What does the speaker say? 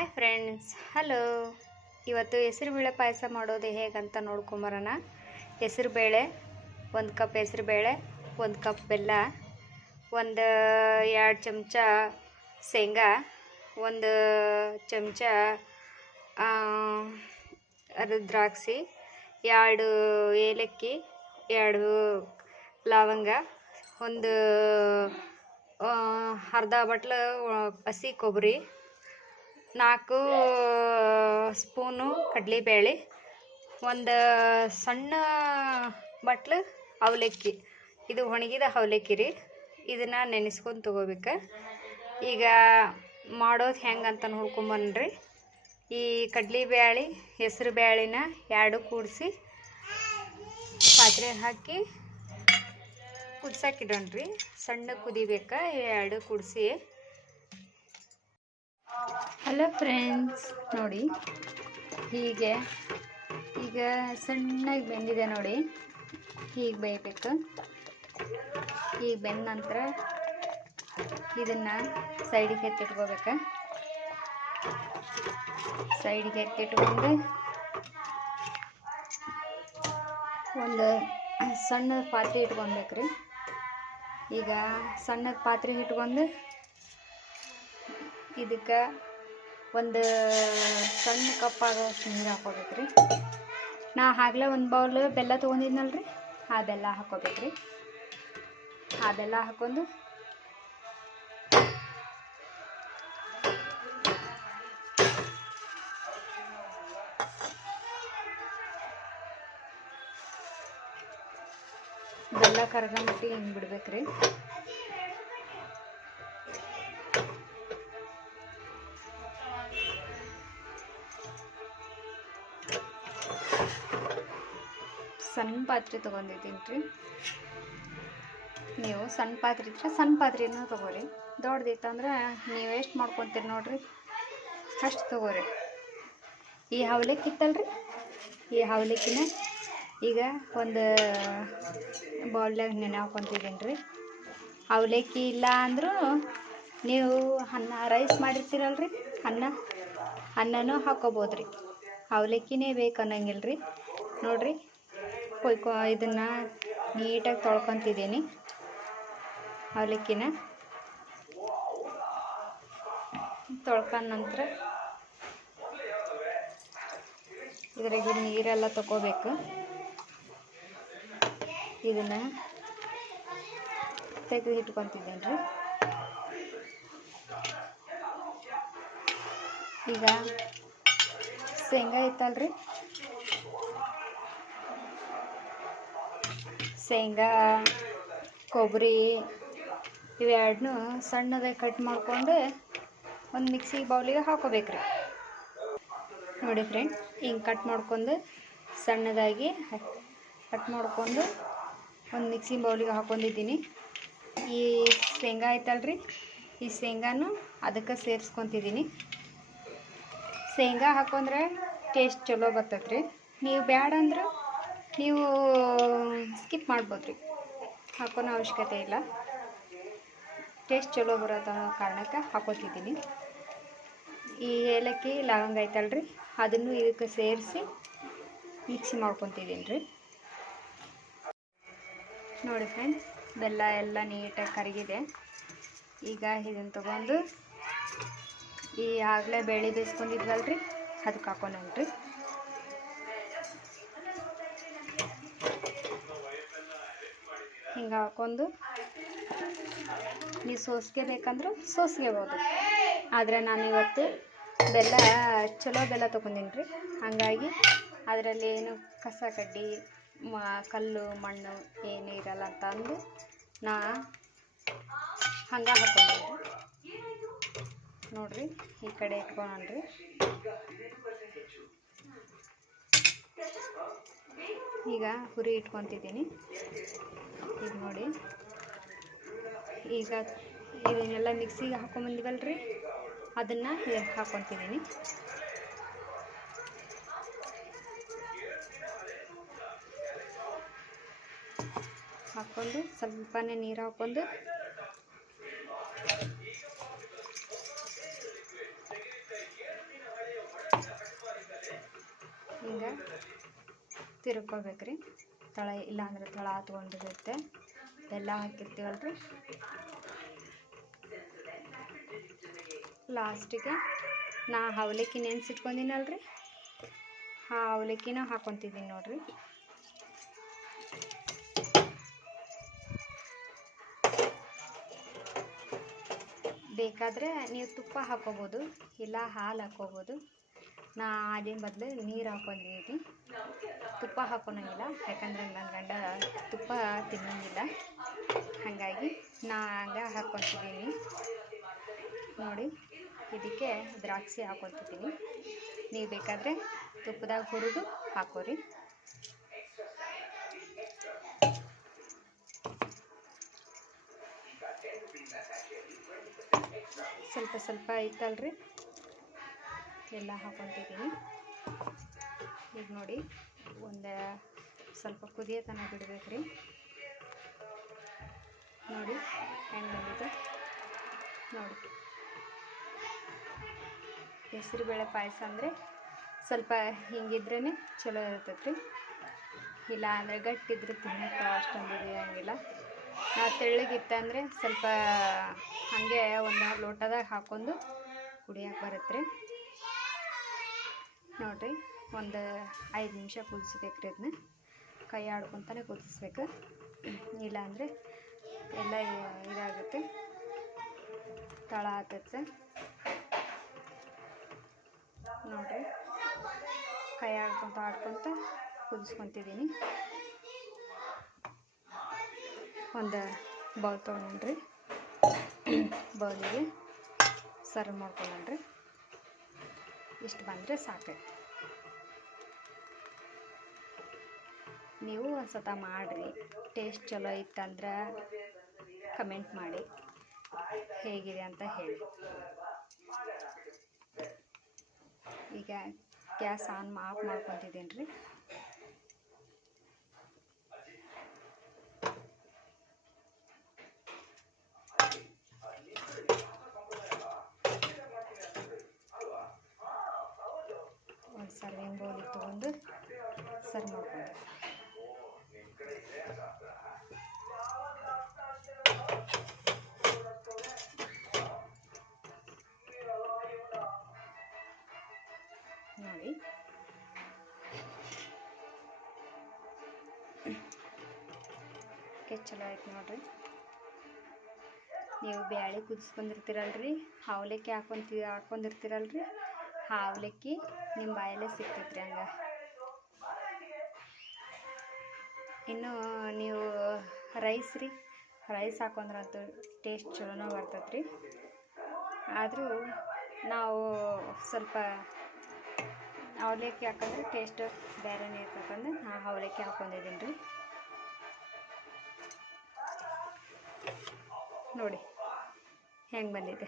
Hi friends, hello. ಇವತ್ತು ಹೆಸರುಬೇಳೆ ಪಾಯಸ ಮಾಡೋದು ಹೇಗಂತ ನೋಡ್ಕೊಂಬರೋಣ. ಹೆಸರುಬೇಳೆ, 1 ಕಪ್ ಹೆಸರುಬೇಳೆ, 1 ಕಪ್ ಬೆಲ್ಲ, 2 ಚಮಚ ಶೇಂಗಾ, 1 ಚಮಚ ದ್ರಾಕ್ಷಿ, 2 ಏಲಕ್ಕಿ, 2 ಲವಂಗ, ಅರ್ಧ ಬಟ್ಲು ಹಸಿ ಕೊಬ್ಬರಿ, 4 ಸ್ಪೂನು ಕಡಲೆಬೇಳೆ, 1 ಸಣ್ಣ ಬಟ್ಲು ಅವಲಕ್ಕಿ. ಇದು ಒಣಗಿದ ಅವಲಕ್ಕಿ ರೀ. ಇದನ್ನು ನೆನೆಸ್ಕೊಂಡು ತೊಗೋಬೇಕು. ಈಗ ಮಾಡೋದು ಹೆಂಗಂತ ನೋಡ್ಕೊಂಬನ್ರಿ. ಈ ಕಡಲೆಬೇಳೆ ಹೆಸರು ಬೇಳೆನ 2 ಕೂಡಿಸಿ ಪಾತ್ರೆ ಹಾಕಿ ಕುದಿಸೋಕಿಡೋಣ್ರಿ. ಸಣ್ಣ ಕುದಿಬೇಕು. 2 ಕೂಡಿಸಿ. ಹಲೋ ಫ್ರೆಂಡ್ಸ್, ನೋಡಿ ಹೀಗೆ ಈಗ ಸಣ್ಣಗೆ ಬೆಂದಿದೆ ನೋಡಿ. ಹೀಗೆ ಬೇಯಬೇಕು. ಹೀಗೆ ಬೆಂದ ನಂತರ ಇದನ್ನು ಸೈಡಿಗೆ ಎತ್ತಿಟ್ಕೋಬೇಕು. ಸೈಡಿಗೆ ಎತ್ತಿಟ್ಕೊಂಡು ಒಂದು ಸಣ್ಣ ಪಾತ್ರೆ ಇಟ್ಕೊಬೇಕ್ರಿ. ಈಗ ಸಣ್ಣದ ಪಾತ್ರೆ ಇಟ್ಕೊಂಡು ಇದಕ್ಕೆ ಒಂದು ಸಣ್ಣ ಕಪ್ ಆಗೋಷ್ಟು ನೀರು ಹಾಕೋಬೇಕ್ರಿ. ನಾ ಆಗಲೇ 1 ಬೌಲ್ ಬೆಲ್ಲ ತೊಗೊಂಡಿದ್ನಲ್ರಿ, ಆ ಬೆಲ್ಲ ಹಾಕೋಬೇಕ್ರಿ. ಆ ಬೆಲ್ಲ ಹಾಕೊಂಡು ಬೆಲ್ಲ ಕರಗ ಮಟ್ಟಿಗೆ ಹಿಂಗೆ ಬಿಡ್ಬೇಕ್ರಿ. ಸಣ್ಣ ಪಾತ್ರೆ ತೊಗೊಂಡಿದ್ದೀನಿ ರೀ. ನೀವು ಸಣ್ಣ ಪಾತ್ರೆ ಇದ್ರೆ ಸಣ್ಣ ಪಾತ್ರೆನೂ ತೊಗೋರಿ. ದೊಡ್ಡದಿತ್ತಂದ್ರೆ ನೀವು ಎಷ್ಟು ಮಾಡ್ಕೊತೀರಿ ನೋಡಿರಿ, ಅಷ್ಟು ತೊಗೋರಿ. ಈ ಅವಲಕ್ಕಿ ಇತ್ತಲ್ರಿ, ಈ ಅವಲಕ್ಕಿನ ಈಗ ಒಂದು ಬೌಲ್ನಾಗ ನೆನೆ ಹಾಕ್ಕೊತಿದ್ದೀನಿ ರೀ. ಅವಲಕ್ಕಿ ಇಲ್ಲ ಅಂದರೂ ನೀವು ರೈಸ್ ಮಾಡಿರ್ತೀರಲ್ರಿ, ಅನ್ನನೂ ಹಾಕ್ಕೋಬೋದು ರೀ. ಅವಲಕ್ಕಿನೇ ಬೇಕು ಅನ್ನಂಗಿಲ್ಲ ರೀ. ನೋಡಿರಿ, ಇದನ್ನು ನೀಟಾಗಿ ತೊಳ್ಕೊತಿದ್ದೀನಿ. ಅವಲಕ್ಕಿನ ತೊಳ್ಕೊಂಡ ನಂತರ ಇದ್ರಾಗ ನೀರೆಲ್ಲ ತಗೋಬೇಕು. ಇದನ್ನು ತೆಗೆದು ಇಟ್ಕೊತಿದ್ದೀನಿ ರೀ. ಈಗ ಶೇಂಗಾ ಇತ್ತಲ್ರಿ, ಶೇಂಗಾ ಕೊಬ್ಬರಿ ಇವೆರಡನ್ನೂ ಸಣ್ಣದಾಗಿ ಕಟ್ ಮಾಡಿಕೊಂಡು ಒಂದು ಮಿಕ್ಸಿ ಬೌಲಿಗೆ ಹಾಕೋಬೇಕ್ರಿ. ನೋಡಿ ಫ್ರೆಂಡ್, ಹಿಂಗೆ ಕಟ್ ಮಾಡ್ಕೊಂಡು ಸಣ್ಣದಾಗಿ ಕಟ್ ಮಾಡ್ಕೊಂಡು ಒಂದು ಮಿಕ್ಸಿ ಬೌಲಿಗೆ ಹಾಕ್ಕೊಂಡಿದ್ದೀನಿ. ಈ ಶೇಂಗಾ ಐತಲ್ರಿ, ಈ ಶೇಂಗಾನು ಅದಕ್ಕೆ ಸೇರಿಸ್ಕೊತಿದ್ದೀನಿ. ಶೇಂಗಾ ಹಾಕೊಂಡ್ರೆ ಟೇಸ್ಟ್ ಚಲೋ ಬರ್ತೈತೆ ರೀ. ನೀವು ಬ್ಯಾಡ ಅಂದ್ರೆ ನೀವು ಸ್ಕಿಪ್ ಮಾಡ್ಬೋದು ರೀ, ಹಾಕೋನೋ ಅವಶ್ಯಕತೆ ಇಲ್ಲ. ಟೇಸ್ಟ್ ಚಲೋ ಬರೋದ ಕಾರಣಕ್ಕೆ ಹಾಕೋತಿದ್ದೀನಿ. ಈ ಏಲಕ್ಕಿ ಲವಂಗ ಐತಲ್ರಿ, ಅದನ್ನು ಇದಕ್ಕೆ ಸೇರಿಸಿ ಮಿಕ್ಸಿ ಮಾಡ್ಕೊತಿದ್ದೀನಿ ರೀ. ನೋಡಿ ಫ್ರೆಂಡ್ಸ್, ಬೆಲ್ಲ ಎಲ್ಲ ನೀಟಾಗಿ ಕರಗಿದೆ. ಈಗ ಇದನ್ನು ತೊಗೊಂಡು ಈ ಆಗಲೇ ಬೇಳೆ ಬೇಯಿಸ್ಕೊಂಡಿದ್ವಲ್ರಿ, ಅದಕ್ಕೆ ಹಾಕೋಣನ್ರಿ. ಹಿಂಗೆ ಹಾಕ್ಕೊಂಡು ನೀವು ಸೋಸ್ಗೆ ಬೇಕಂದ್ರೆ ಸೋಸ್ಗೆಬೋದು. ಆದರೆ ನಾನಿವತ್ತು ಬೆಲ್ಲ ಚಲೋ ಬೆಲ್ಲ ತೊಗೊಂಡಿನಿ ರೀ. ಹಾಗಾಗಿ ಅದರಲ್ಲಿ ಏನು ಕಸ ಕಡ್ಡಿ ಕಲ್ಲು ಮಣ್ಣು ಏನೂ ಇರಲ್ಲ ಅಂತ ಅಂದು ನಾ ಹಂಗೆ ಹಾಕ್ಕೊಂಡಿನಿ ರೀ. ನೋಡಿರಿ, ಈ ಕಡೆ ಇಟ್ಕೊಳ್ರಿ. ಈಗ ಹುರಿ ಇಟ್ಕೊತಿದ್ದೀನಿ. ಈಗ ನೋಡಿ, ಈಗ ಇದನ್ನೆಲ್ಲ ಮಿಕ್ಸಿಗೆ ಹಾಕೊಂಬಂದಿವಲ್ರಿ, ಅದನ್ನು ಹಾಕ್ಕೊತಿದ್ದೀನಿ. ಹಾಕ್ಕೊಂಡು ಸ್ವಲ್ಪನೇ ನೀರು ಹಾಕ್ಕೊಂಡು ಹಿಂಗೆ ತಿರ್ಕೋಬೇಕ್ರಿ. ತಳ ಇಲ್ಲಾಂದ್ರೆ ತಳ ಹತ್ಕೊಂಡಿರುತ್ತೆ. ಬೆಲ್ಲ ಹಾಕಿರ್ತೀವಲ್ರಿ, ಲಾಸ್ಟಿಗೆ ನಾ ಅವಲಕ್ಕಿ ನೆನೆಸಿಟ್ಕೊಂಡಿನಲ್ರಿ, ಆ ಅವಲಕ್ಕಿನ ಹಾಕ್ಕೊತಿದ್ದೀನಿ ನೋಡ್ರಿ. ಬೇಕಾದರೆ ನೀವು ತುಪ್ಪ ಹಾಕ್ಕೋಬೋದು, ಇಲ್ಲ ಹಾಲು ಹಾಕ್ಕೋಬೋದು. ನಾ ಹಾಲಿನ ಬದಲು ನೀರು ಹಾಕ್ಕೊಂಡಿದ್ದೀನಿ. ತುಪ್ಪ ಹಾಕ್ಕೊಳಂಗಿಲ್ಲ, ಯಾಕಂದ್ರೆ ನನ್ನ ಗಂಡ ತುಪ್ಪ ತಿನ್ನೋಂಗಿಲ್ಲ. ಹಾಗಾಗಿ ನಾ ಹಂಗೆ ಹಾಕ್ಕೊತಿದ್ದೀನಿ ನೋಡಿ. ಇದಕ್ಕೆ ದ್ರಾಕ್ಷಿ ಹಾಕ್ಕೊತಿದ್ದೀನಿ. ನೀವು ಬೇಕಾದರೆ ತುಪ್ಪದಾಗ ಹುರಿದು ಹಾಕೋರಿ. ಸ್ವಲ್ಪ ಸ್ವಲ್ಪ ಐತಲ್ರಿ, ಎಲ್ಲ ಹಾಕ್ಕೊತಿದ್ದೀನಿ. ಈಗ ನೋಡಿ, ಒಂದು ಸ್ವಲ್ಪ ಕುದಿಯೋ ತನಕ ಬಿಡಬೇಕ್ರಿ. ನೋಡಿ ಹೆಂಗೆ ಬಂದಿದೆ ನೋಡಿ. ಹೆಸರುಬೇಳೆ ಪಾಯಸ ಅಂದರೆ ಸ್ವಲ್ಪ ಹಿಂಗಿದ್ರೇ ಚಲೋ ಇರ್ತೈತೆ ರೀ. ಇಲ್ಲ ಅಂದರೆ ಗಟ್ಟಿದ್ರೆ ತಿನ್ನೋಕೆ ಅಷ್ಟೊಂದು ಇರೋಂಗಿಲ್ಲ. ನಾವು ತೆಳ್ಳಗಿತ್ತಂದರೆ ಸ್ವಲ್ಪ ಹಾಗೆ ಒಂದು ಲೋಟದಾಗ ಹಾಕ್ಕೊಂಡು ಕುಡಿಯೋಕೆ ಬರುತ್ತೆ ರೀ. ನೋಡಿರಿ, ಒಂದು 5 ನಿಮಿಷ ಕುದಿಸ್ಬೇಕ್ರಿ. ಅದನ್ನ ಕೈ ಆಡ್ಕೊತಾನೆ ಕುದಿಸ್ಬೇಕು, ಇಲ್ಲಾಂದರೆ ಎಲ್ಲ ಇದಾಗುತ್ತೆ, ತಳ ಹತ್ತುತ್ತೆ. ನೋಡಿರಿ, ಕೈ ಆಡ್ಕೊತ ಕುದಿಸ್ಕೊತಿದ್ದೀನಿ. ಒಂದು ಬೌಲ್ ತೊಗೊಂಡ್ರಿ, ಬೌಲಿಗೆ ಸರ್ವ್ ಮಾಡ್ಕೊಂಡ್ರಿ. ಇಷ್ಟು ಬಂದರೆ ಸಾಕು. ನೀವು ಒಂದು ಸತ ಮಾಡಿರಿ, ಟೇಸ್ಟ್ ಚಲೋ ಇತ್ತಂದ್ರೆ ಕಮೆಂಟ್ ಮಾಡಿ ಹೇಗಿದೆ ಅಂತ ಹೇಳಿ. ಈಗ ಗ್ಯಾಸ್ ಆಫ್ ಮಾಡ್ಕೊತಿದ್ದೀನಿ ರೀ. ಒಂದು ಸರ್ವಿಂಗ್ ಬೌಲಿಗೆ ತೊಗೊಂಡು ಸರ್ವ್ ಮಾಡ್ಕೊಂಡು ನೋಡಿ. ಚಲೋ ಆಯ್ತು ನೋಡ್ರಿ. ನೀವು ಬ್ಯಾಳೆ ಕುದಿಸ್ಕೊಂಡಿರ್ತೀರಲ್ರಿ, ಅವಲಕ್ಕಿ ಹಾಕ್ಕೊಂಡಿರ್ತೀರಲ್ರಿ, ಆ ಅವಲಕ್ಕಿ ನಿಮ್ಮ ಬಾಯಲ್ಲೇ ಸಿಗ್ತೈತ್ರಿ. ಹಂಗೆ ಇನ್ನು ನೀವು ರೈಸ್ ಹಾಕೊಂಡ್ರಂತೂ ಟೇಸ್ಟ್ ಚಲೋನ ಬರ್ತೈತ್ರಿ. ಆದರೂ ನಾವು ಸ್ವಲ್ಪ ಅವಲಕ್ಕಿ ಹಾಕಿದ್ರೆ ಟೇಸ್ಟ್ ಬೇರೆನೇ ಇರ್ತಕ್ಕಂದ್ರೆ ನಾ ಅವಲಕ್ಕಿ ಹಾಕ್ಕೊಂಡಿದ್ದೀನಿ ರೀ. ನೋಡಿ ಹೆಂಗೆ ಬಂದಿದೆ.